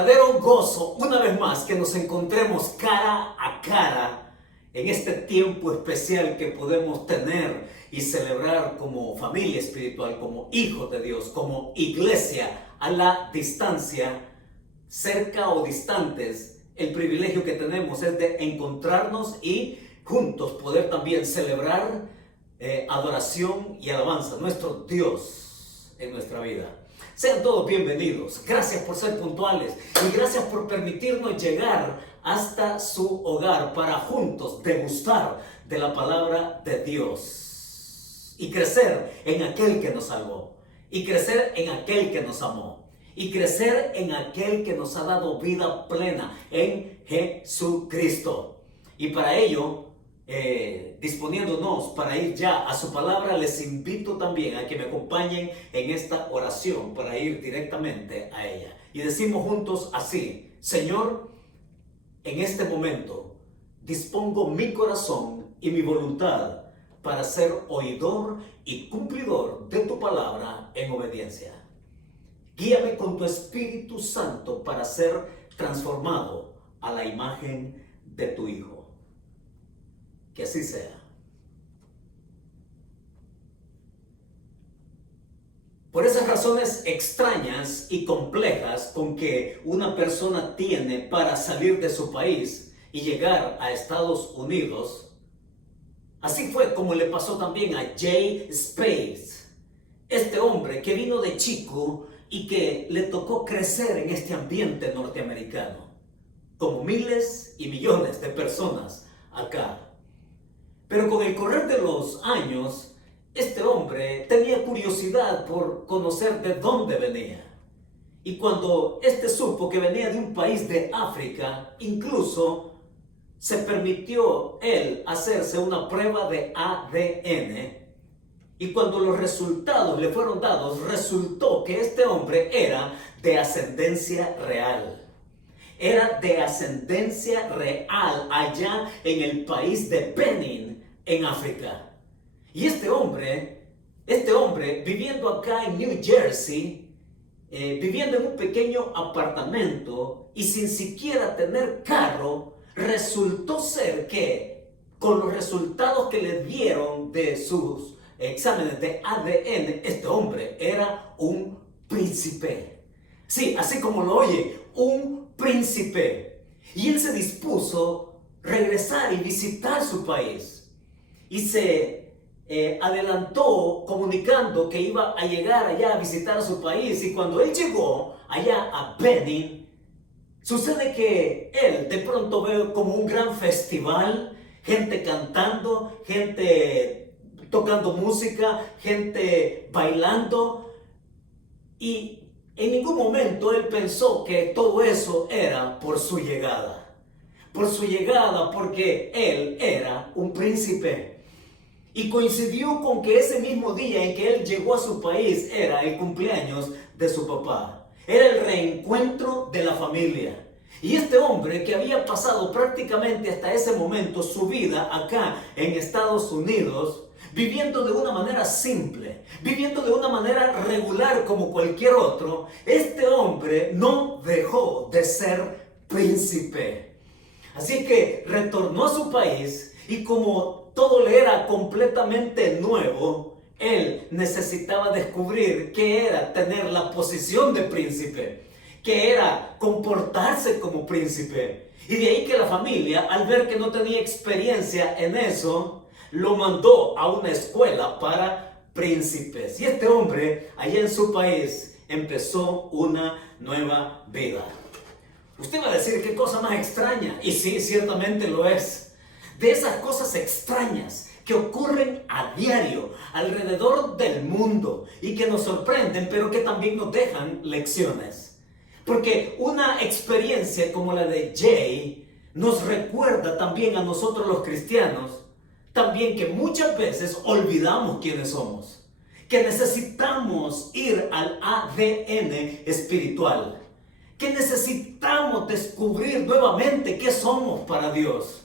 verdadero gozo una vez más que nos encontremos cara a cara en este tiempo especial que podemos tener y celebrar como familia espiritual, como hijos de Dios, como iglesia a la distancia, cerca o distantes. El privilegio que tenemos es de encontrarnos y juntos poder también celebrar adoración y alabanza a nuestro Dios en nuestra vida. Sean todos bienvenidos. Gracias por ser puntuales y gracias por permitirnos llegar hasta su hogar para juntos degustar de la palabra de Dios y crecer en aquel que nos salvó, y crecer en aquel que nos amó, y crecer en aquel que nos ha dado vida plena en Jesucristo. Y para ello, disponiéndonos para ir ya a su palabra, les invito también a que me acompañen en esta oración para ir directamente a ella. Y decimos juntos así: Señor, en este momento dispongo mi corazón y mi voluntad para ser oidor y cumplidor de tu palabra en obediencia. Guíame con tu Espíritu Santo para ser transformado a la imagen de tu Hijo. Que así sea. Por esas razones extrañas y complejas con que una persona tiene para salir de su país y llegar a Estados Unidos, así fue como le pasó también a Jay Spades, este hombre que vino de chico y que le tocó crecer en este ambiente norteamericano, como miles y millones de personas acá. Pero con el correr de los años, este hombre tenía curiosidad por conocer de dónde venía. Y cuando este supo que venía de un país de África, incluso se permitió él hacerse una prueba de ADN. Y cuando los resultados le fueron dados, resultó que este hombre era de ascendencia real. Era de ascendencia real allá en el país de Benin, en África. Y este hombre viviendo acá en New Jersey, viviendo en un pequeño apartamento y sin siquiera tener carro, resultó ser que con los resultados que le dieron de sus exámenes de ADN, este hombre era un príncipe. Sí, así como lo oye, un príncipe. Y él se dispuso a regresar y visitar su país. Y se adelantó comunicando que iba a llegar allá a visitar a su país. Y cuando él llegó allá a Benin, sucede que él de pronto ve como un gran festival, gente cantando, gente tocando música, gente bailando. Y en ningún momento él pensó que todo eso era por su llegada. Por su llegada, porque él era un príncipe. Y coincidió con que ese mismo día en que él llegó a su país era el cumpleaños de su papá. Era el reencuentro de la familia. Y este hombre que había pasado prácticamente hasta ese momento su vida acá en Estados Unidos, viviendo de una manera simple, viviendo de una manera regular como cualquier otro, este hombre no dejó de ser príncipe. Así que retornó a su país y como todo le era completamente nuevo, él necesitaba descubrir qué era tener la posición de príncipe, qué era comportarse como príncipe. Y de ahí que la familia, al ver que no tenía experiencia en eso, lo mandó a una escuela para príncipes. Y este hombre, allá en su país, empezó una nueva vida. Usted va a decir, qué cosa más extraña. Y sí, ciertamente lo es. De esas cosas extrañas que ocurren a diario alrededor del mundo y que nos sorprenden, pero que también nos dejan lecciones. Porque una experiencia como la de Jay nos recuerda también a nosotros los cristianos, también que muchas veces olvidamos quiénes somos, que necesitamos ir al ADN espiritual, que necesitamos descubrir nuevamente qué somos para Dios.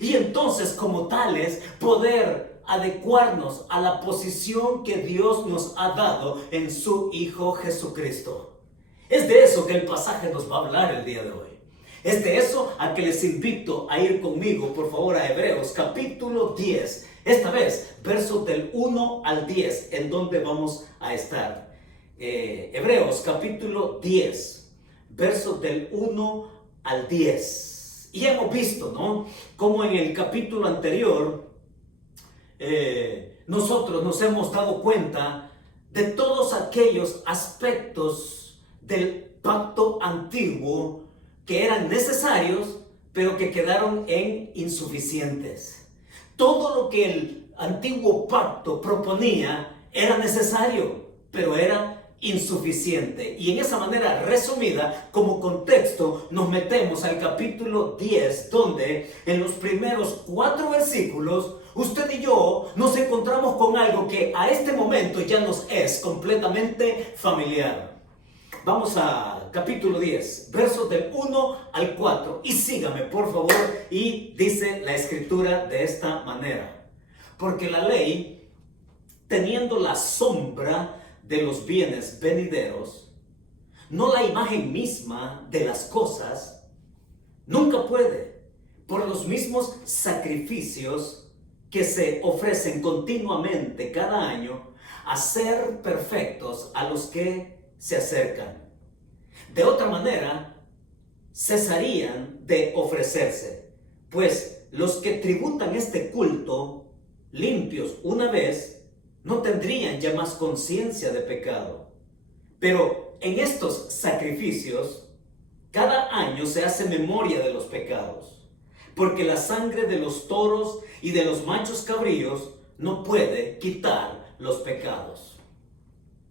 Y entonces, como tales, poder adecuarnos a la posición que Dios nos ha dado en su Hijo Jesucristo. Es de eso que el pasaje nos va a hablar el día de hoy. Es de eso a que les invito a ir conmigo, por favor, a Hebreos capítulo 10. Esta vez, versos del 1 al 10, en donde vamos a estar. Hebreos capítulo 10, versos del 1 al 10. Y hemos visto, ¿no?, como en el capítulo anterior, nosotros nos hemos dado cuenta de todos aquellos aspectos del pacto antiguo que eran necesarios, pero que quedaron en insuficientes. Todo lo que el antiguo pacto proponía era necesario, pero era insuficiente. Y en esa manera resumida, como contexto, nos metemos al capítulo 10, donde en los primeros 4 versículos, usted y yo nos encontramos con algo que a este momento ya nos es completamente familiar. Vamos a capítulo 10, versos del 1 al 4. Y sígame, por favor. Y dice la escritura de esta manera: porque la ley, teniendo la sombra de los bienes venideros, no la imagen misma de las cosas, nunca puede, por los mismos sacrificios que se ofrecen continuamente cada año, hacer perfectos a los que se acercan. De otra manera, cesarían de ofrecerse, pues los que tributan este culto, limpios una vez, no tendrían ya más conciencia de pecado. Pero en estos sacrificios, cada año se hace memoria de los pecados, porque la sangre de los toros y de los machos cabríos no puede quitar los pecados.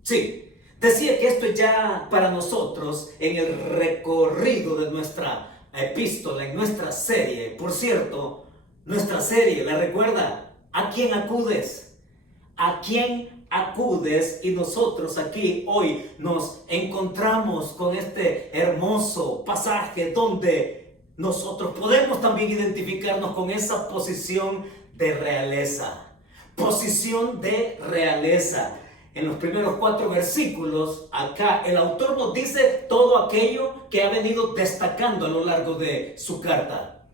Sí, decía que esto ya para nosotros en el recorrido de nuestra epístola, en nuestra serie. Por cierto, nuestra serie, ¿la recuerda? ¿A quién acudes? ¿A quién acudes? Y nosotros aquí hoy nos encontramos con este hermoso pasaje donde nosotros podemos también identificarnos con esa posición de realeza. Posición de realeza. En los primeros 4 versículos, acá el autor nos dice todo aquello que ha venido destacando a lo largo de su carta.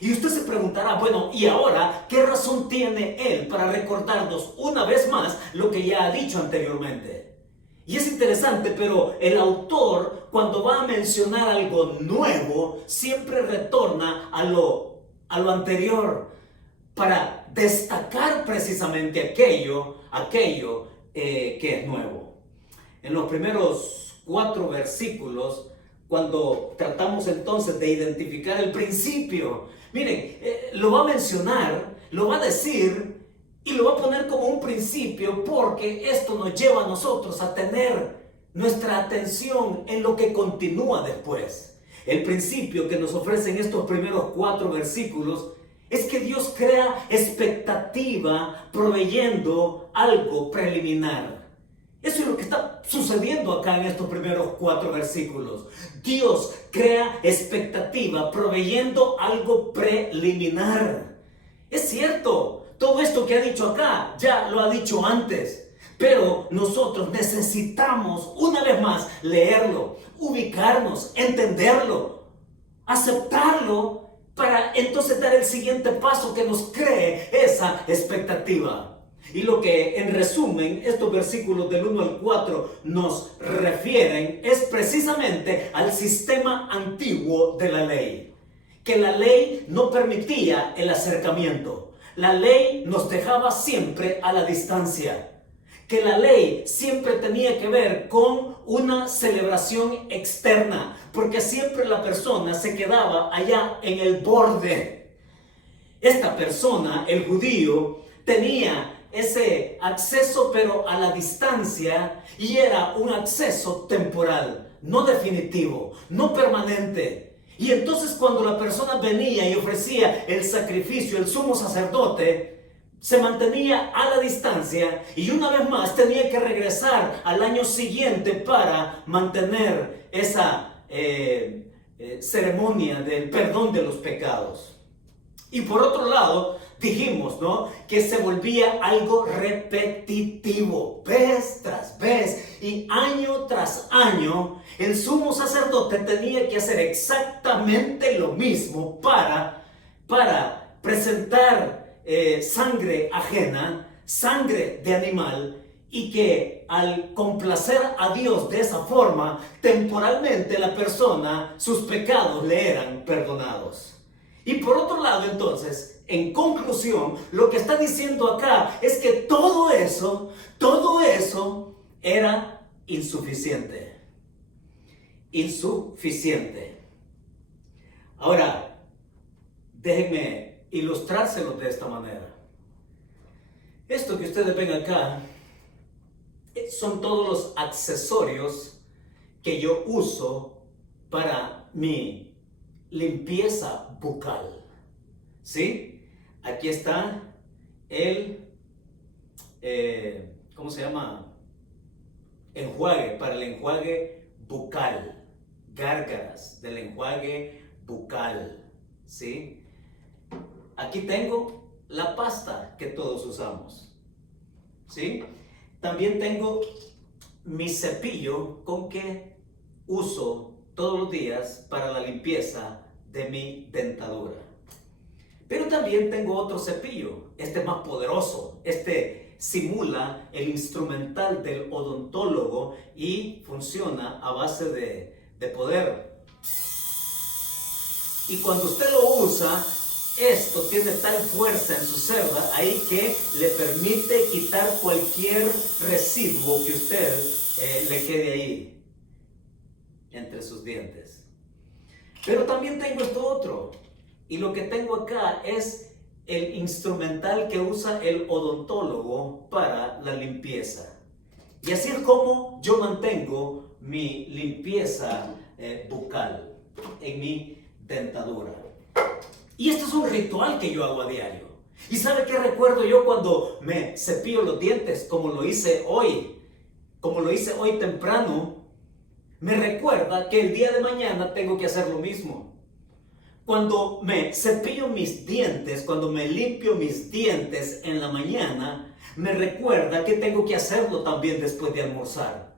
Y usted se preguntará, bueno, ¿y ahora qué razón tiene él para recordarnos una vez más lo que ya ha dicho anteriormente? Y es interesante, pero el autor, cuando va a mencionar algo nuevo, siempre retorna a lo anterior para destacar precisamente aquello que es nuevo. En los primeros 4 versículos, cuando tratamos entonces de identificar el principio, miren, lo va a mencionar, lo va a decir y lo va a poner como un principio, porque esto nos lleva a nosotros a tener nuestra atención en lo que continúa después. El principio que nos ofrecen estos primeros 4 versículos es que Dios crea expectativa proveyendo algo preliminar. Eso es lo que está sucediendo acá en estos primeros 4 versículos. Dios crea expectativa proveyendo algo preliminar. Es cierto, todo esto que ha dicho acá ya lo ha dicho antes, pero nosotros necesitamos una vez más leerlo, ubicarnos, entenderlo, aceptarlo, para entonces dar el siguiente paso que nos cree esa expectativa. Y lo que en resumen estos versículos del 1 al 4 nos refieren es precisamente al sistema antiguo de la ley. Que la ley no permitía el acercamiento. La ley nos dejaba siempre a la distancia. Que la ley siempre tenía que ver con una celebración externa, porque siempre la persona se quedaba allá en el borde. Esta persona, el judío, tenía ese acceso pero a la distancia, y era un acceso temporal, no definitivo, no permanente. Y entonces cuando la persona venía y ofrecía el sacrificio, el sumo sacerdote se mantenía a la distancia y una vez más tenía que regresar al año siguiente para mantener esa ceremonia del perdón de los pecados. Y por otro lado, dijimos, ¿no?, que se volvía algo repetitivo, vez tras vez y año tras año. El sumo sacerdote tenía que hacer exactamente lo mismo para presentar sangre ajena, sangre de animal, y que al complacer a Dios de esa forma, temporalmente la persona, sus pecados le eran perdonados. Y por otro lado, entonces, en conclusión, lo que está diciendo acá es que todo eso era insuficiente. Insuficiente. Ahora, déjenme ilustrárselo de esta manera. Esto que ustedes ven acá son todos los accesorios que yo uso para mi limpieza bucal. ¿Sí? Aquí está el, ¿cómo se llama? Enjuague, para el enjuague bucal. Gárgaras del enjuague bucal. ¿Sí? Aquí tengo la pasta que todos usamos. ¿Sí? También tengo mi cepillo con que uso todos los días para la limpieza de mi dentadura. Pero también tengo otro cepillo, este es más poderoso. Este simula el instrumental del odontólogo y funciona a base de poder. Y cuando usted lo usa, esto tiene tal fuerza en su cerda ahí que le permite quitar cualquier residuo que usted le quede ahí entre sus dientes. Pero también tengo esto otro, y lo que tengo acá es el instrumental que usa el odontólogo para la limpieza. Y así es como yo mantengo mi limpieza bucal en mi dentadura. Y este es un ritual que yo hago a diario. ¿Y sabe qué recuerdo yo cuando me cepillo los dientes, como lo hice hoy temprano? Me recuerda que el día de mañana tengo que hacer lo mismo. Cuando me cepillo mis dientes, cuando me limpio mis dientes en la mañana, me recuerda que tengo que hacerlo también después de almorzar.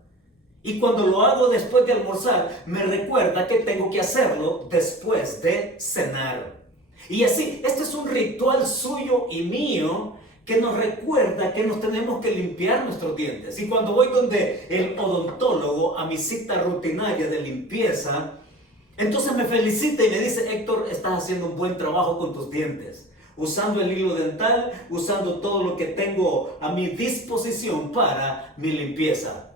Y cuando lo hago después de almorzar, me recuerda que tengo que hacerlo después de cenar. Y así, este es un ritual suyo y mío que nos recuerda que nos tenemos que limpiar nuestros dientes. Y cuando voy donde el odontólogo a mi cita rutinaria de limpieza, entonces me felicita y me dice: Héctor, estás haciendo un buen trabajo con tus dientes, usando el hilo dental, usando todo lo que tengo a mi disposición para mi limpieza.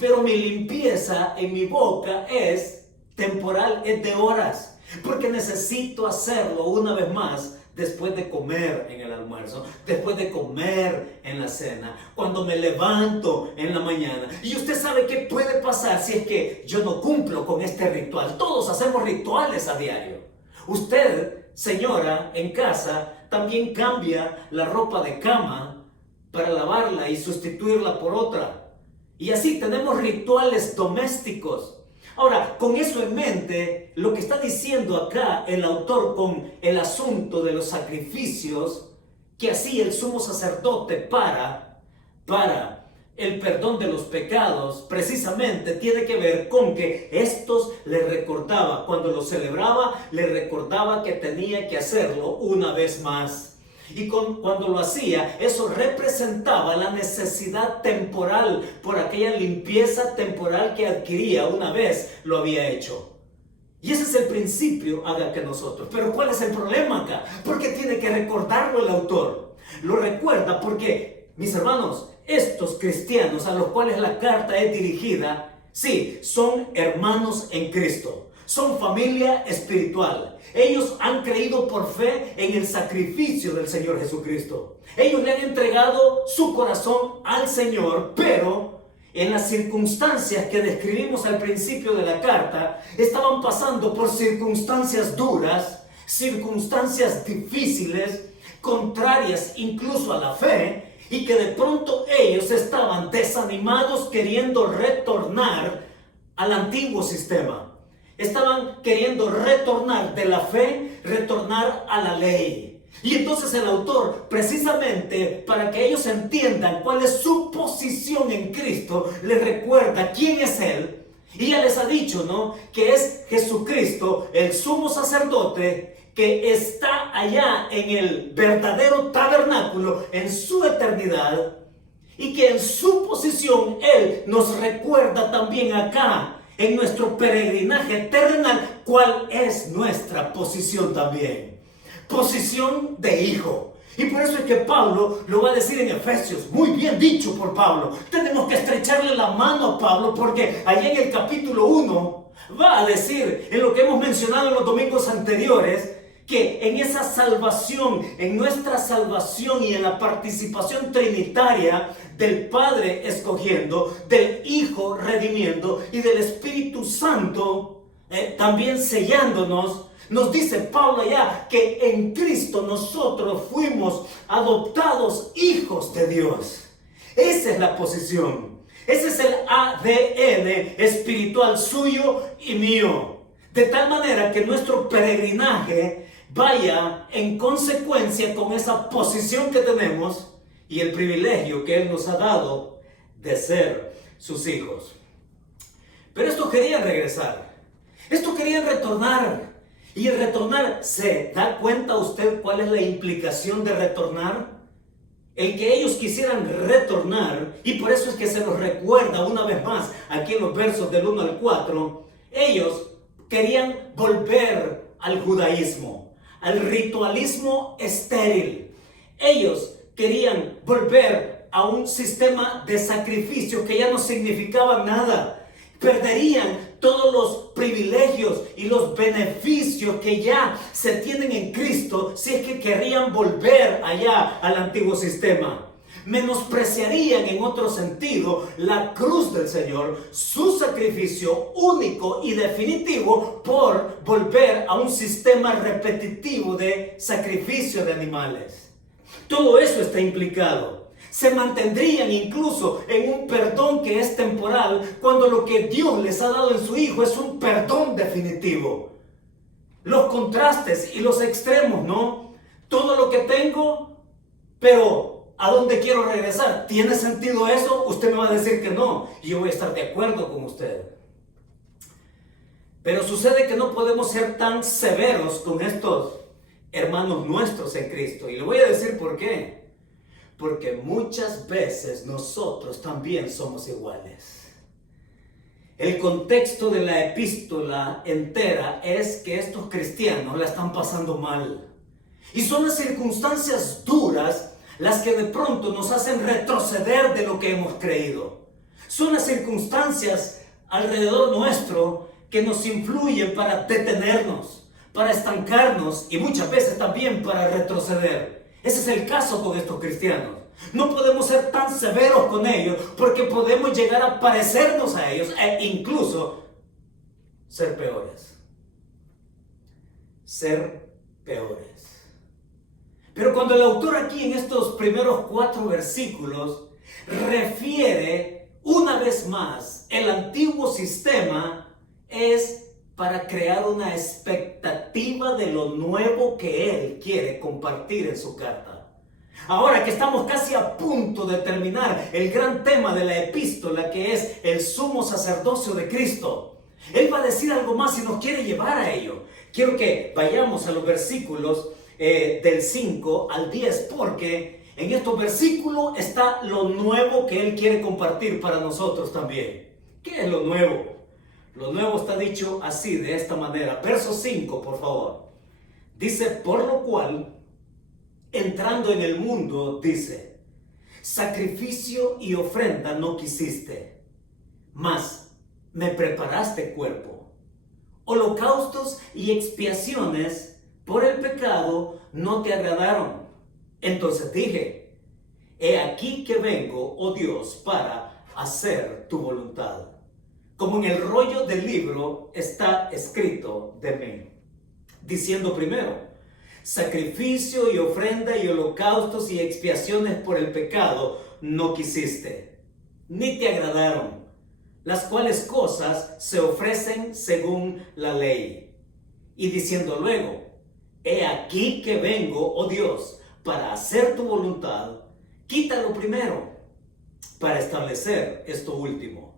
Pero mi limpieza en mi boca es temporal, es de horas. Porque necesito hacerlo una vez más después de comer en el almuerzo, después de comer en la cena, cuando me levanto en la mañana. Y usted sabe qué puede pasar si es que yo no cumplo con este ritual. Todos hacemos rituales a diario. Usted, señora, en casa, también cambia la ropa de cama para lavarla y sustituirla por otra. Y así tenemos rituales domésticos. Ahora, con eso en mente, lo que está diciendo acá el autor con el asunto de los sacrificios que hacía el sumo sacerdote para el perdón de los pecados, precisamente tiene que ver con que estos le recordaba, cuando lo celebraba, le recordaba que tenía que hacerlo una vez más. Y cuando lo hacía, eso representaba la necesidad temporal por aquella limpieza temporal que adquiría una vez lo había hecho. Y ese es el principio, haga que nosotros. Pero ¿cuál es el problema acá? Porque tiene que recordarlo el autor. Lo recuerda porque, mis hermanos, estos cristianos a los cuales la carta es dirigida, sí, son hermanos en Cristo. Son familia espiritual. Ellos han creído por fe en el sacrificio del Señor Jesucristo. Ellos le han entregado su corazón al Señor, pero en las circunstancias que describimos al principio de la carta, estaban pasando por circunstancias duras, circunstancias difíciles, contrarias incluso a la fe, y que de pronto ellos estaban desanimados queriendo retornar al antiguo sistema. Estaban queriendo retornar de la fe, retornar a la ley. Y entonces el autor, precisamente para que ellos entiendan cuál es su posición en Cristo, les recuerda quién es Él. Y ya les ha dicho, ¿no?, que es Jesucristo, el sumo sacerdote, que está allá en el verdadero tabernáculo, en su eternidad, y que en su posición Él nos recuerda también acá, en nuestro peregrinaje terrenal, cuál es nuestra posición también. Posición de hijo. Y por eso es que Pablo lo va a decir en Efesios, muy bien dicho por Pablo. Tenemos que estrecharle la mano a Pablo, porque allá en el capítulo 1 va a decir, en lo que hemos mencionado en los domingos anteriores, que en esa salvación, en nuestra salvación y en la participación trinitaria del Padre escogiendo, del Hijo redimiendo y del Espíritu Santo también sellándonos, nos dice Pablo allá que en Cristo nosotros fuimos adoptados hijos de Dios. Esa es la posición. Ese es el ADN espiritual suyo y mío. De tal manera que nuestro peregrinaje vaya en consecuencia con esa posición que tenemos y el privilegio que Él nos ha dado de ser sus hijos. Pero estos querían regresar. Estos querían retornar. Y el retornar, ¿se da cuenta usted cuál es la implicación de retornar? El que ellos quisieran retornar, y por eso es que se nos recuerda una vez más aquí en los versos del 1 al 4, ellos querían volver al judaísmo, al ritualismo estéril. Ellos querían volver a un sistema de sacrificio que ya no significaba nada. Perderían todos los privilegios y los beneficios que ya se tienen en Cristo si es que querrían volver allá al antiguo sistema. Menospreciarían en otro sentido la cruz del Señor, su sacrificio único y definitivo, por volver a un sistema repetitivo de sacrificio de animales. Todo eso está implicado. Se mantendrían incluso en un perdón que es temporal, cuando lo que Dios les ha dado en su Hijo es un perdón definitivo. Los contrastes y los extremos, ¿no? Todo lo que tengo, pero ¿a dónde quiero regresar? ¿Tiene sentido eso? Usted me va a decir que no, y yo voy a estar de acuerdo con usted. Pero sucede que no podemos ser tan severos con estos hermanos nuestros en Cristo, y le voy a decir por qué. Porque muchas veces nosotros también somos iguales. El contexto de la epístola entera es que estos cristianos la están pasando mal. Y son las circunstancias duras las que de pronto nos hacen retroceder de lo que hemos creído. Son las circunstancias alrededor nuestro que nos influyen para detenernos, para estancarnos y muchas veces también para retroceder. Ese es el caso con estos cristianos. No podemos ser tan severos con ellos porque podemos llegar a parecernos a ellos e incluso ser peores. Ser peores. Pero cuando el autor aquí en estos primeros 4 versículos refiere una vez más el antiguo sistema, es para crear una expectativa de lo nuevo que él quiere compartir en su carta. Ahora que estamos casi a punto de terminar el gran tema de la epístola, que es el sumo sacerdocio de Cristo, él va a decir algo más y nos quiere llevar a ello. Quiero que vayamos a los versículos del 5 al 10, porque en estos versículos está lo nuevo que él quiere compartir para nosotros también. ¿Qué es lo nuevo? Lo nuevo está dicho así, de esta manera. Verso 5, por favor. Dice, por lo cual, entrando en el mundo, dice, sacrificio y ofrenda no quisiste, mas me preparaste cuerpo. Holocaustos y expiaciones por el pecado no te agradaron. Entonces dije, he aquí que vengo, oh Dios, para hacer tu voluntad. Como en el rollo del libro está escrito de mí, diciendo primero, sacrificio y ofrenda y holocaustos y expiaciones por el pecado no quisiste, ni te agradaron, las cuales cosas se ofrecen según la ley. Y diciendo luego, He aquí que vengo, oh Dios, para hacer tu voluntad. Quita lo primero para establecer esto último.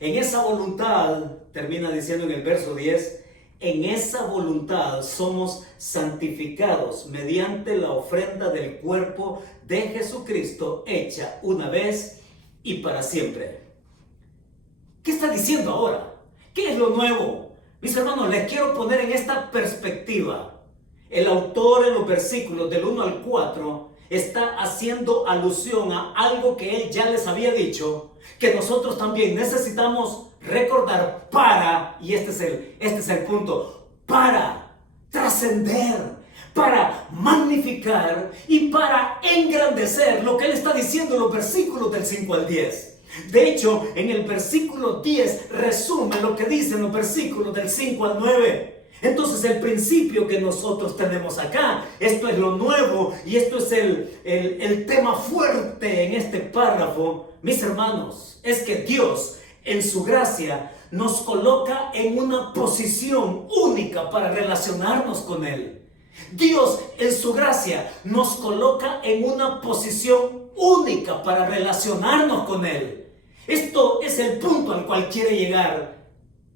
En esa voluntad, termina diciendo en el verso 10, en esa voluntad somos santificados mediante la ofrenda del cuerpo de Jesucristo hecha una vez y para siempre. ¿Qué está diciendo ahora? ¿Qué es lo nuevo? Mis hermanos, les quiero poner en esta perspectiva. El autor en los versículos del 1 al 4 está haciendo alusión a algo que él ya les había dicho, que nosotros también necesitamos recordar para, y este es el punto, para trascender, para magnificar y para engrandecer lo que él está diciendo en los versículos del 5 al 10. De hecho, en el versículo 10 resume lo que dicen los versículos del 5 al 9. Entonces el principio que nosotros tenemos acá, esto es lo nuevo y esto es el tema fuerte en este párrafo, mis hermanos, es que Dios en su gracia nos coloca en una posición única para relacionarnos con Él. Dios en su gracia nos coloca en una posición única para relacionarnos con Él. Esto es el punto al cual quiere llegar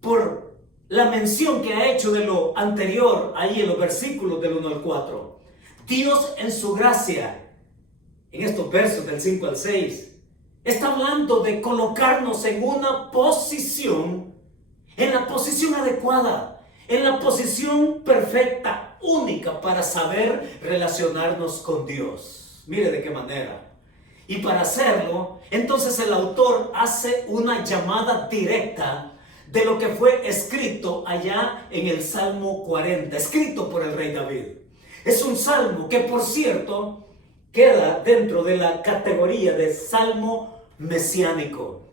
por la mención que ha hecho de lo anterior ahí en los versículos del 1 al 4. Dios en su gracia, en estos versos del 5 al 6, está hablando de colocarnos en una posición, en la posición adecuada, en la posición perfecta, única para saber relacionarnos con Dios. Mire de qué manera. Y para hacerlo, entonces el autor hace una llamada directa de lo que fue escrito allá en el Salmo 40, escrito por el rey David. Es un salmo que, por cierto, queda dentro de la categoría de salmo mesiánico.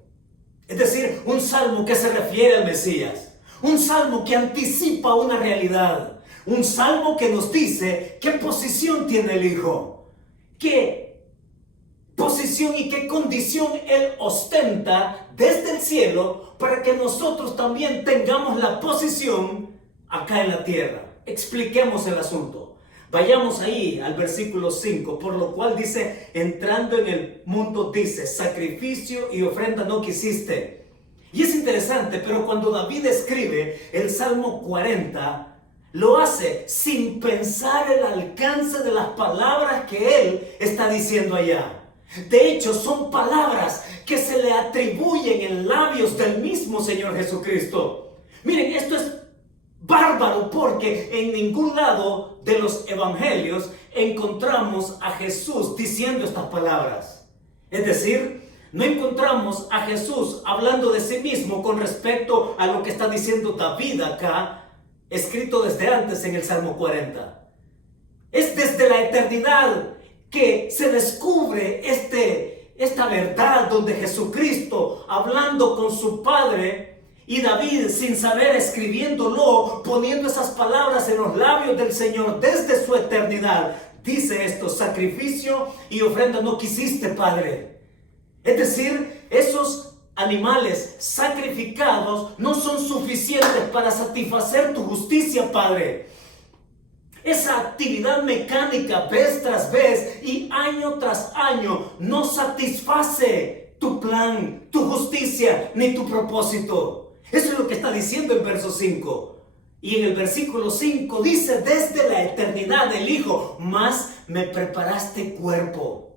Es decir, un salmo que se refiere al Mesías, un salmo que anticipa una realidad, un salmo que nos dice qué posición tiene el Hijo, qué posición y qué condición Él ostenta desde el cielo para que nosotros también tengamos la posición acá en la tierra. Expliquemos el asunto. Vayamos ahí al versículo 5, por lo cual dice, entrando en el mundo, dice, sacrificio y ofrenda no quisiste. Y es interesante, pero cuando David escribe el Salmo 40, lo hace sin pensar el alcance de las palabras que él está diciendo allá. De hecho, son palabras que se le atribuyen en labios del mismo Señor Jesucristo. Miren, esto es bárbaro porque en ningún lado de los evangelios encontramos a Jesús diciendo estas palabras. Es decir, no encontramos a Jesús hablando de sí mismo con respecto a lo que está diciendo David acá, escrito desde antes en el Salmo 40. Es desde la eternidad que se descubre esta verdad donde Jesucristo hablando con su Padre y David sin saber escribiéndolo, poniendo esas palabras en los labios del Señor desde su eternidad, dice esto, sacrificio y ofrenda no quisiste, Padre. Es decir, esos animales sacrificados no son suficientes para satisfacer tu justicia, Padre. Esa actividad mecánica vez tras vez y año tras año no satisface tu plan, tu justicia ni tu propósito. Eso es lo que está diciendo el verso 5. Y en el versículo 5 dice, desde la eternidad del Hijo, mas me preparaste cuerpo.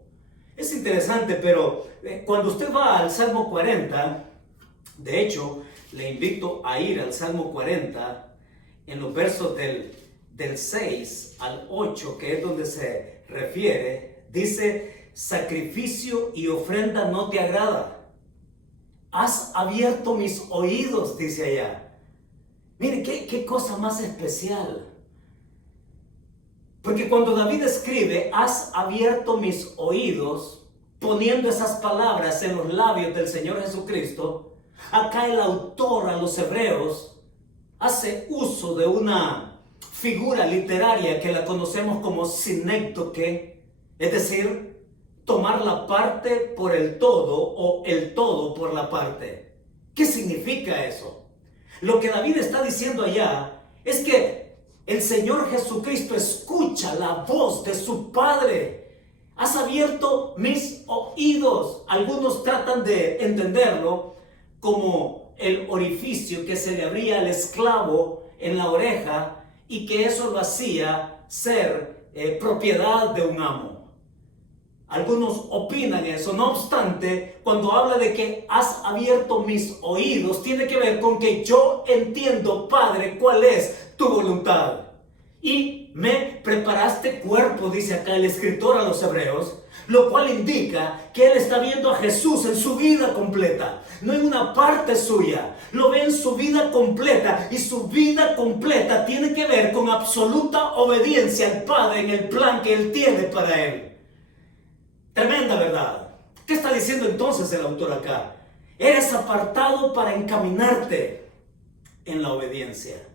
Es interesante, pero cuando usted va al Salmo 40, de hecho, le invito a ir al Salmo 40 en los versos del 6 al 8, que es donde se refiere, dice, sacrificio y ofrenda no te agrada. Has abierto mis oídos, dice allá. Mire, qué cosa más especial. Porque cuando David escribe, has abierto mis oídos, poniendo esas palabras en los labios del Señor Jesucristo, acá el autor a los hebreos hace uso de una figura literaria que la conocemos como sinécdoque, es decir, tomar la parte por el todo o el todo por la parte. ¿Qué significa eso? Lo que David está diciendo allá es que el Señor Jesucristo escucha la voz de su Padre. Has abierto mis oídos. Algunos tratan de entenderlo como el orificio que se le abría al esclavo en la oreja y que eso lo hacía ser propiedad de un amo. Algunos opinan eso. No obstante, cuando habla de que has abierto mis oídos, tiene que ver con que yo entiendo, Padre, cuál es tu voluntad. Y me preparaste cuerpo, dice acá el escritor a los hebreos, lo cual indica que él está viendo a Jesús en su vida completa, no en una parte suya, lo ve en su vida completa, y su vida completa tiene que ver con absoluta obediencia al Padre en el plan que él tiene para él. Tremenda verdad. ¿Qué está diciendo entonces el autor acá? Eres apartado para encaminarte en la obediencia.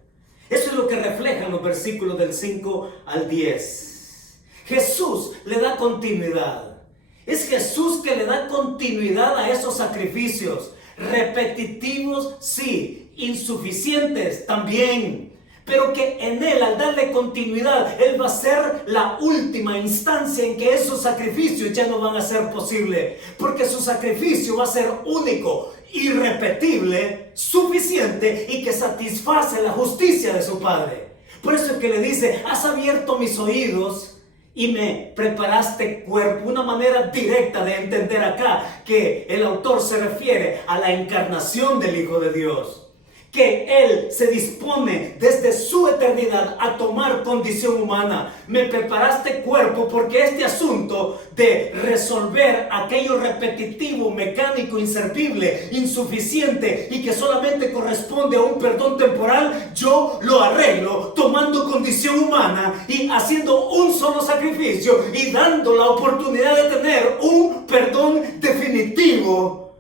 Eso es lo que reflejan los versículos del 5 al 10. Jesús le da continuidad. Es Jesús que le da continuidad a esos sacrificios. Repetitivos, sí. Insuficientes, también. Pero que en Él, al darle continuidad, Él va a ser la última instancia en que esos sacrificios ya no van a ser posibles. Porque su sacrificio va a ser único, irrepetible, suficiente y que satisface la justicia de su Padre. Por eso es que le dice, has abierto mis oídos y me preparaste cuerpo. Una manera directa de entender acá que el autor se refiere a la encarnación del Hijo de Dios. Que Él se dispone desde su eternidad a tomar condición humana. Me preparaste cuerpo porque este asunto de resolver aquello repetitivo, mecánico, inservible, insuficiente y que solamente corresponde a un perdón temporal, yo lo arreglo tomando condición humana y haciendo un solo sacrificio y dando la oportunidad de tener un perdón definitivo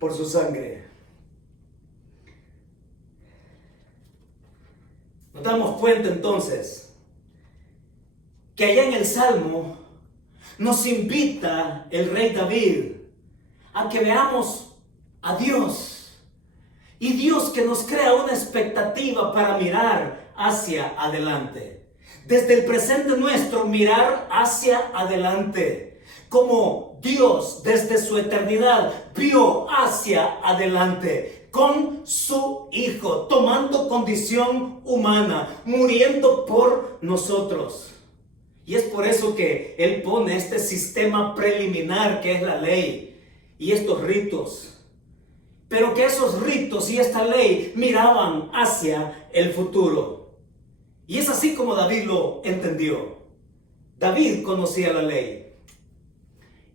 por su sangre. Nos damos cuenta entonces que allá en el Salmo nos invita el rey David a que veamos a Dios, y Dios que nos crea una expectativa para mirar hacia adelante. Desde el presente nuestro, mirar hacia adelante, como Dios desde su eternidad vio hacia adelante con su Hijo, tomando condición humana, muriendo por nosotros. Y es por eso que Él pone este sistema preliminar que es la ley y estos ritos. Pero que esos ritos y esta ley miraban hacia el futuro. Y es así como David lo entendió. David conocía la ley.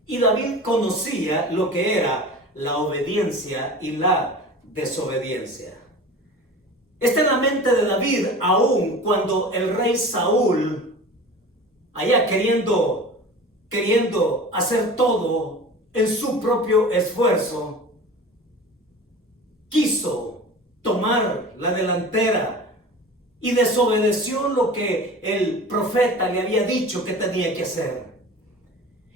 Y David conocía lo que era la obediencia y la desobediencia. Está en la mente de David aún cuando el rey Saúl, allá queriendo hacer todo en su propio esfuerzo, quiso tomar la delantera y desobedeció lo que el profeta le había dicho que tenía que hacer.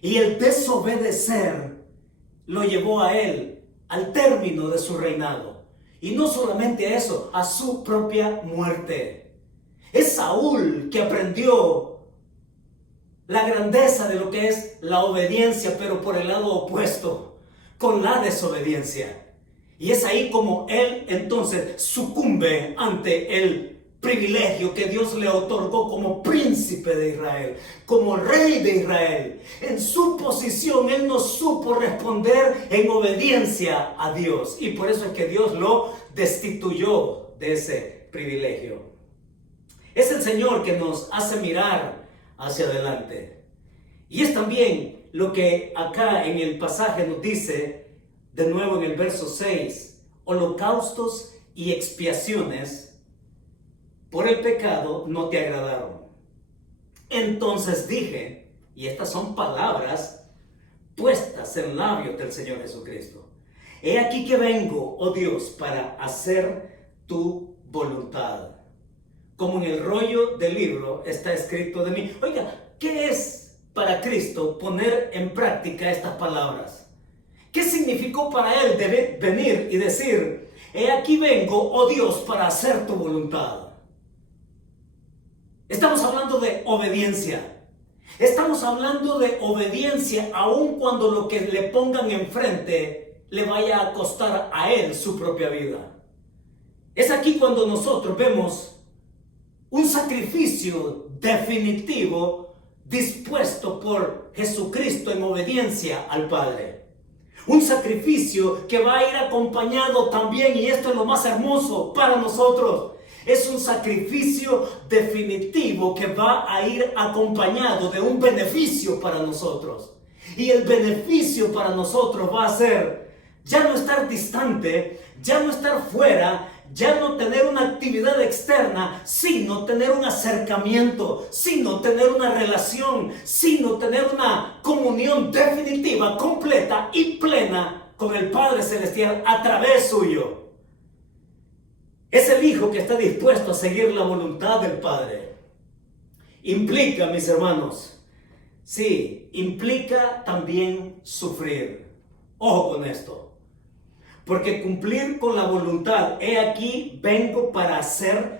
Y el desobedecer lo llevó a él al término de su reinado. Y no solamente a eso, a su propia muerte. Es Saúl que aprendió la grandeza de lo que es la obediencia, pero por el lado opuesto, con la desobediencia. Y es ahí como él entonces sucumbe ante el privilegio que Dios le otorgó como príncipe de Israel, como rey de Israel. En su posición él no supo responder en obediencia a Dios, y por eso es que Dios lo destituyó de ese privilegio. Es el Señor que nos hace mirar hacia adelante, y es también lo que acá en el pasaje nos dice de nuevo en el verso 6: holocaustos y expiaciones por el pecado no te agradaron. Entonces dije, y estas son palabras puestas en labios del Señor Jesucristo: he aquí que vengo, oh Dios, para hacer tu voluntad. Como en el rollo del libro está escrito de mí. Oiga, ¿qué es para Cristo poner en práctica estas palabras? ¿Qué significó para Él venir y decir: he aquí vengo, oh Dios, para hacer tu voluntad. Estamos hablando de obediencia. Estamos hablando de obediencia aun cuando lo que le pongan enfrente le vaya a costar a él su propia vida. Es aquí cuando nosotros vemos un sacrificio definitivo dispuesto por Jesucristo en obediencia al Padre. Un sacrificio que va a ir acompañado también, y esto es lo más hermoso para nosotros, es un sacrificio definitivo que va a ir acompañado de un beneficio para nosotros. Y el beneficio para nosotros va a ser ya no estar distante, ya no estar fuera, ya no tener una actividad externa, sino tener un acercamiento, sino tener una relación, sino tener una comunión definitiva, completa y plena con el Padre Celestial a través suyo. Es el Hijo que está dispuesto a seguir la voluntad del Padre. Implica, mis hermanos, sí, implica también sufrir. Ojo con esto. Porque cumplir con la voluntad, he aquí, vengo para hacer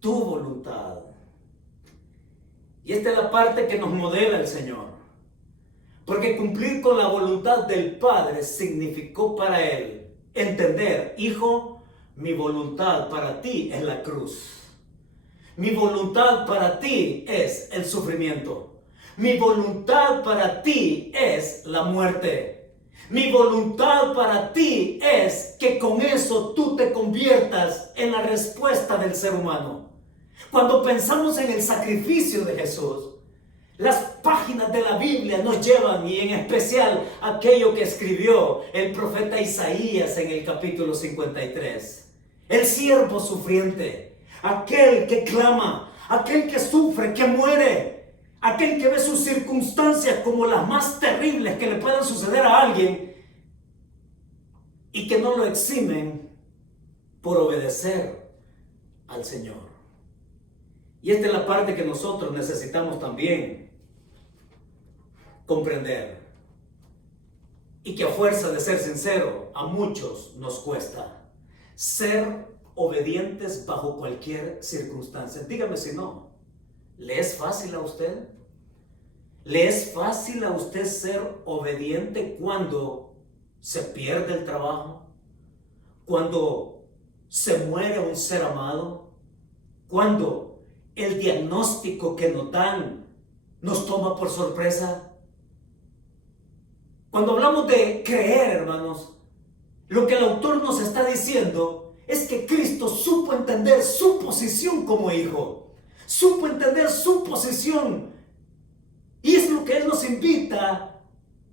tu voluntad. Y esta es la parte que nos modela el Señor. Porque cumplir con la voluntad del Padre significó para Él entender, hijo, mi voluntad para ti es la cruz. Mi voluntad para ti es el sufrimiento. Mi voluntad para ti es la muerte. Mi voluntad para ti es que con eso tú te conviertas en la respuesta del ser humano. Cuando pensamos en el sacrificio de Jesús, las páginas de la Biblia nos llevan, y en especial aquello que escribió el profeta Isaías en el capítulo 53. El siervo sufriente, aquel que clama, aquel que sufre, que muere, aquel que ve sus circunstancias como las más terribles que le puedan suceder a alguien y que no lo eximen por obedecer al Señor. Y esta es la parte que nosotros necesitamos también comprender, y que a fuerza de ser sincero, a muchos nos cuesta ser obedientes bajo cualquier circunstancia. Dígame si no. ¿Le es fácil a usted? ¿Le es fácil a usted ser obediente cuando se pierde el trabajo? ¿Cuando se muere un ser amado? ¿Cuando el diagnóstico que nos dan nos toma por sorpresa? Cuando hablamos de creer, hermanos, lo que el autor nos está diciendo es que Cristo supo entender su posición como hijo, supo entender su posición, y es lo que Él nos invita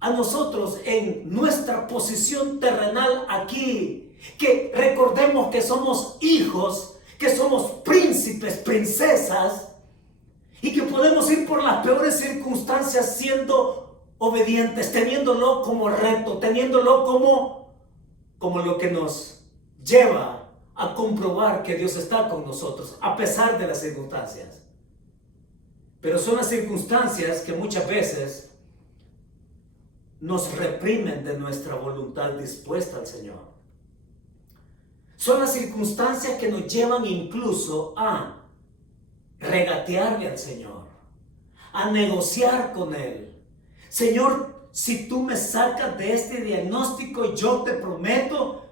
a nosotros en nuestra posición terrenal aquí, que recordemos que somos hijos, que somos príncipes, princesas, y que podemos ir por las peores circunstancias siendo obedientes, teniéndolo como reto, teniéndolo como lo que nos lleva a comprobar que Dios está con nosotros a pesar de las circunstancias. Pero son las circunstancias que muchas veces nos reprimen de nuestra voluntad dispuesta al Señor. Son las circunstancias que nos llevan incluso a regatearle al Señor, a negociar con Él. Señor, si tú me sacas de este diagnóstico, yo te prometo.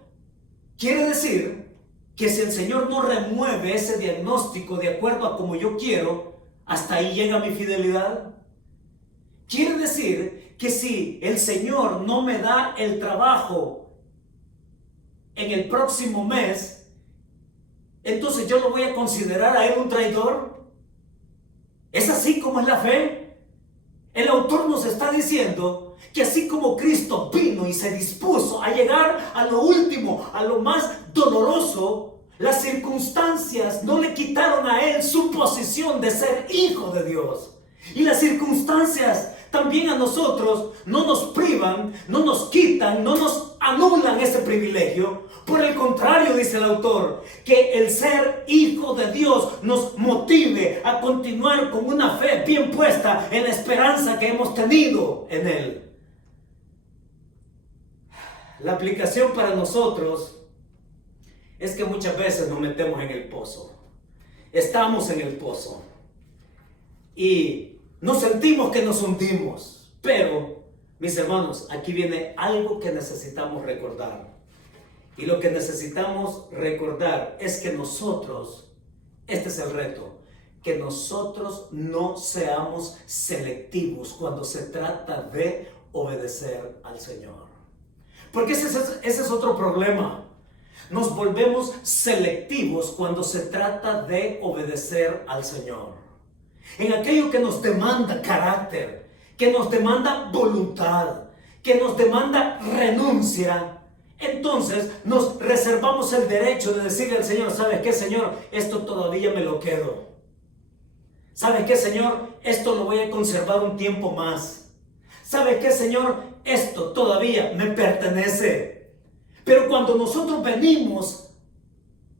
Quiere decir que si el Señor no remueve ese diagnóstico de acuerdo a como yo quiero, hasta ahí llega mi fidelidad. Quiere decir que si el Señor no me da el trabajo en el próximo mes, entonces yo lo voy a considerar a Él un traidor. ¿Es así como es la fe? El autor nos está diciendo que así como Cristo vino y se dispuso a llegar a lo último, a lo más doloroso, las circunstancias no le quitaron a Él su posición de ser hijo de Dios. Y las circunstancias también a nosotros no nos privan, no nos quitan, no nos anulan ese privilegio. Por el contrario, dice el autor, que el ser hijo de Dios nos motive a continuar con una fe bien puesta en la esperanza que hemos tenido en Él. La aplicación para nosotros es que muchas veces nos metemos en el pozo. Estamos en el pozo y nos sentimos que nos hundimos. Pero, mis hermanos, aquí viene algo que necesitamos recordar. Y lo que necesitamos recordar es que nosotros, este es el reto, que nosotros no seamos selectivos cuando se trata de obedecer al Señor. Porque ese es otro problema. Nos volvemos selectivos cuando se trata de obedecer al Señor. En aquello que nos demanda carácter, que nos demanda voluntad, que nos demanda renuncia, entonces nos reservamos el derecho de decirle al Señor: ¿sabes qué, Señor? Esto todavía me lo quedo. ¿Sabes qué, Señor? Esto lo voy a conservar un tiempo más. ¿Sabes qué, Señor? Esto todavía me pertenece. Pero cuando nosotros venimos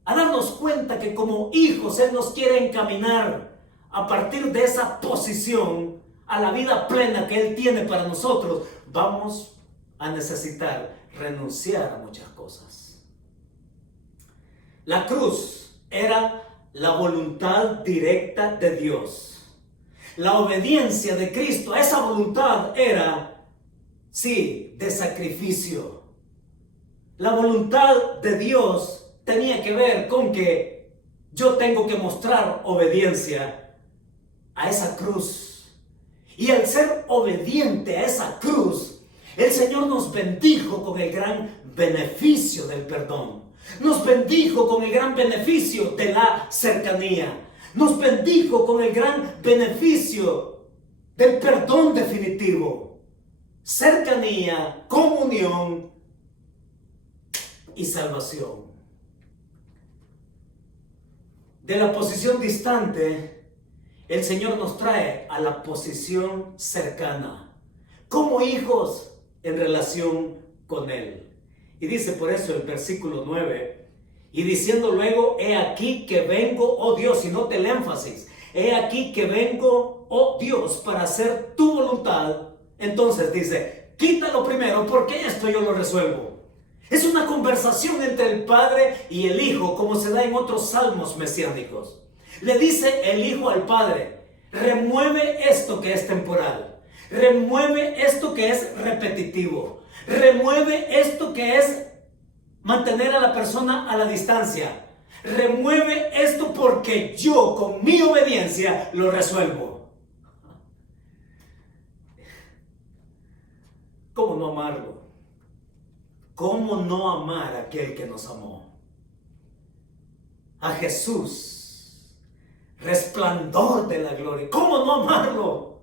a darnos cuenta que como hijos Él nos quiere encaminar a partir de esa posición a la vida plena que Él tiene para nosotros, vamos a necesitar renunciar a muchas cosas. La cruz era la voluntad directa de Dios. La obediencia de Cristo a esa voluntad era, sí, de sacrificio. La voluntad de Dios tenía que ver con que yo tengo que mostrar obediencia a esa cruz. Y al ser obediente a esa cruz, el Señor nos bendijo con el gran beneficio del perdón. Nos bendijo con el gran beneficio de la cercanía. Nos bendijo con el gran beneficio del perdón definitivo. Cercanía, comunión y salvación. De la posición distante, el Señor nos trae a la posición cercana, como hijos en relación con Él. Y dice por eso el versículo 9, y diciendo luego: he aquí que vengo, oh Dios, y note el énfasis, he aquí que vengo, oh Dios, para hacer tu voluntad. Entonces dice: quítalo primero, porque esto yo lo resuelvo. Es una conversación entre el Padre y el Hijo, como se da en otros salmos mesiánicos. Le dice el Hijo al Padre: remueve esto que es temporal, remueve esto que es repetitivo, remueve esto que es mantener a la persona a la distancia, remueve esto porque yo con mi obediencia lo resuelvo. ¿Cómo no amarlo? ¿Cómo no amar a aquel que nos amó? A Jesús, resplandor de la gloria. ¿Cómo no amarlo?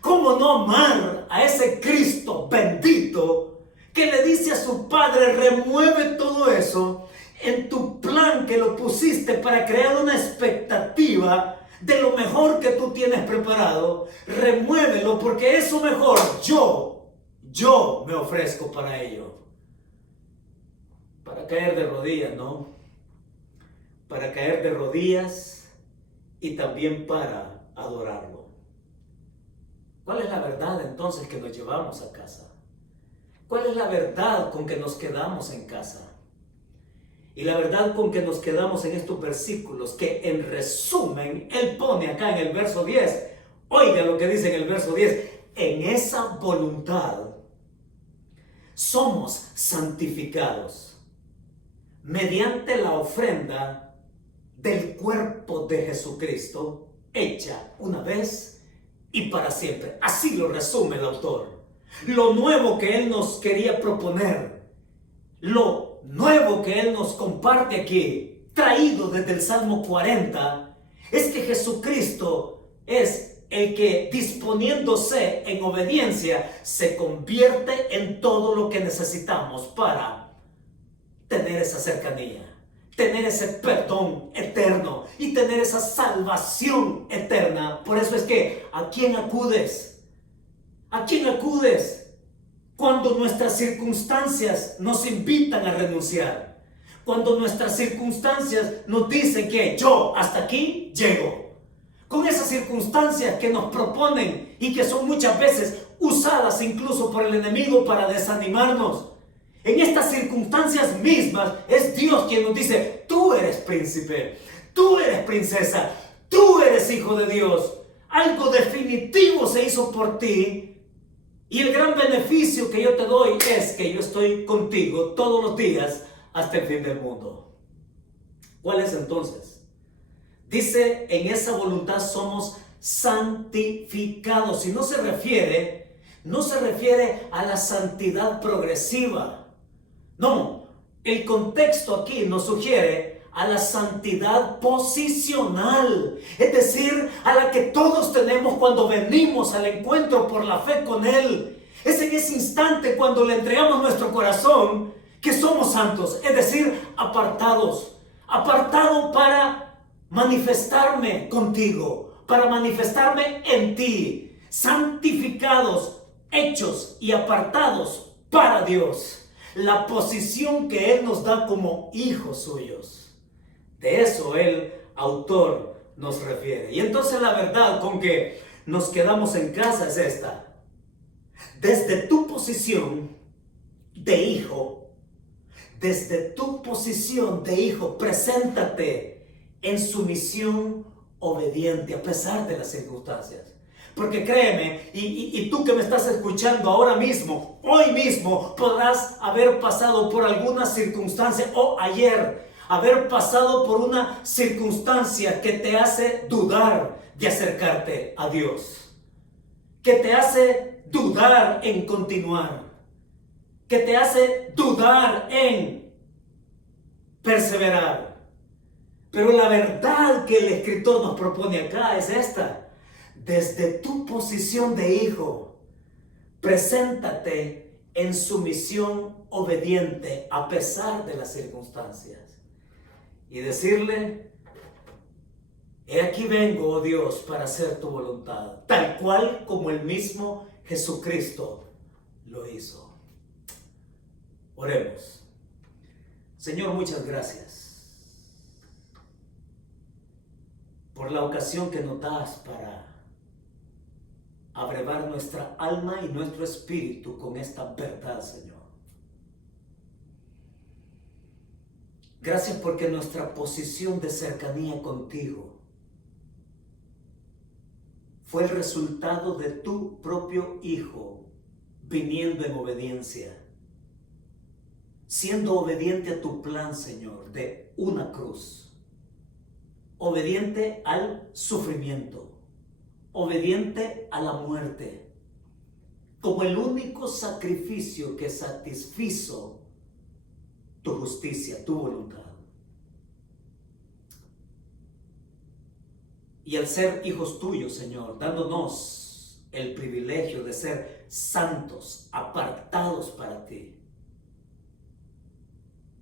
¿Cómo no amar a ese Cristo bendito que le dice a su Padre: remueve todo eso en tu plan que lo pusiste para crear una expectativa de lo mejor que tú tienes preparado? Remuévelo, porque eso mejor yo me ofrezco para ello. Para caer de rodillas, ¿no? Para caer de rodillas y también para adorarlo. ¿Cuál es la verdad entonces que nos llevamos a casa? ¿Cuál es la verdad con que nos quedamos en casa? Y la verdad con que nos quedamos en estos versículos, que en resumen Él pone acá en el verso 10. Oiga lo que dice en el verso 10. En esa voluntad somos santificados mediante la ofrenda del cuerpo de Jesucristo, hecha una vez y para siempre. Así lo resume el autor. Lo nuevo que Él nos quería proponer, lo nuevo que Él nos comparte aquí, traído desde el Salmo 40, es que Jesucristo es el que, disponiéndose en obediencia, se convierte en todo lo que necesitamos para tener esa cercanía, tener ese perdón eterno y tener esa salvación eterna. Por eso es que, ¿a quién acudes? ¿A quién acudes cuando nuestras circunstancias nos invitan a renunciar? Cuando nuestras circunstancias nos dicen que yo hasta aquí llego. Con esas circunstancias que nos proponen y que son muchas veces usadas incluso por el enemigo para desanimarnos. En estas circunstancias mismas es Dios quien nos dice, tú eres príncipe, tú eres princesa, tú eres hijo de Dios. Algo definitivo se hizo por ti y el gran beneficio que yo te doy es que yo estoy contigo todos los días hasta el fin del mundo. ¿Cuál es entonces? Dice, en esa voluntad somos santificados. Y no se refiere a la santidad progresiva. No, el contexto aquí nos sugiere a la santidad posicional, es decir, a la que todos tenemos cuando venimos al encuentro por la fe con Él. Es en ese instante cuando le entregamos nuestro corazón que somos santos, es decir, apartados para manifestarme contigo, para manifestarme en ti, santificados, hechos y apartados para Dios. La posición que Él nos da como hijos suyos. De eso el autor nos refiere. Y entonces la verdad con que nos quedamos en casa es esta. Desde tu posición de hijo, preséntate en sumisión obediente a pesar de las circunstancias. Porque créeme, y tú que me estás escuchando ahora mismo, hoy mismo, podrás haber pasado por alguna circunstancia o ayer haber pasado por una circunstancia que te hace dudar de acercarte a Dios, que te hace dudar en continuar, que te hace dudar en perseverar. Pero la verdad que el escritor nos propone acá es esta. Desde tu posición de hijo, preséntate en sumisión obediente a pesar de las circunstancias. Y decirle, he aquí vengo, oh Dios, para hacer tu voluntad, tal cual como el mismo Jesucristo lo hizo. Oremos. Señor, muchas gracias por la ocasión que nos das para abrevar nuestra alma y nuestro espíritu con esta verdad, Señor. Gracias porque nuestra posición de cercanía contigo fue el resultado de tu propio Hijo viniendo en obediencia, siendo obediente a tu plan, Señor, de una cruz, obediente al sufrimiento, obediente a la muerte, como el único sacrificio que satisfizo tu justicia, tu voluntad. Y al ser hijos tuyos, Señor, dándonos el privilegio de ser santos, apartados para ti,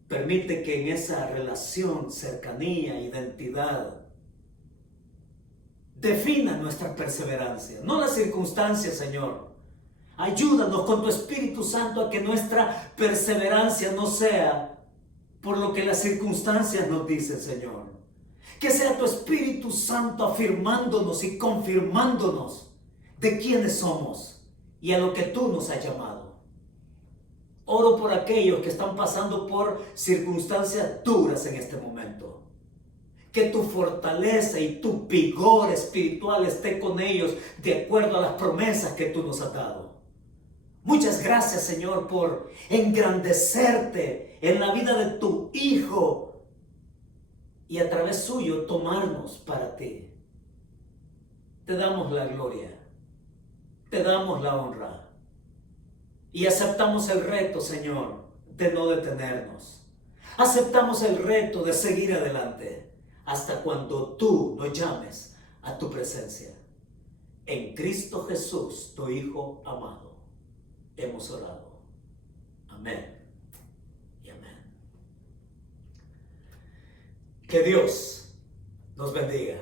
permite que en esa relación, cercanía, identidad, defina nuestra perseverancia, no las circunstancias, Señor. Ayúdanos con tu Espíritu Santo a que nuestra perseverancia no sea por lo que las circunstancias nos dicen, Señor. Que sea tu Espíritu Santo afirmándonos y confirmándonos de quiénes somos y a lo que tú nos has llamado. Oro por aquellos que están pasando por circunstancias duras en este momento. Que tu fortaleza y tu vigor espiritual esté con ellos de acuerdo a las promesas que tú nos has dado. Muchas gracias, Señor, por engrandecerte en la vida de tu Hijo y a través suyo tomarnos para ti. Te damos la gloria, te damos la honra y aceptamos el reto, Señor, de no detenernos. Aceptamos el reto de seguir adelante hasta cuando tú nos llames a tu presencia. En Cristo Jesús, tu Hijo amado, hemos orado. Amén y amén. Que Dios nos bendiga.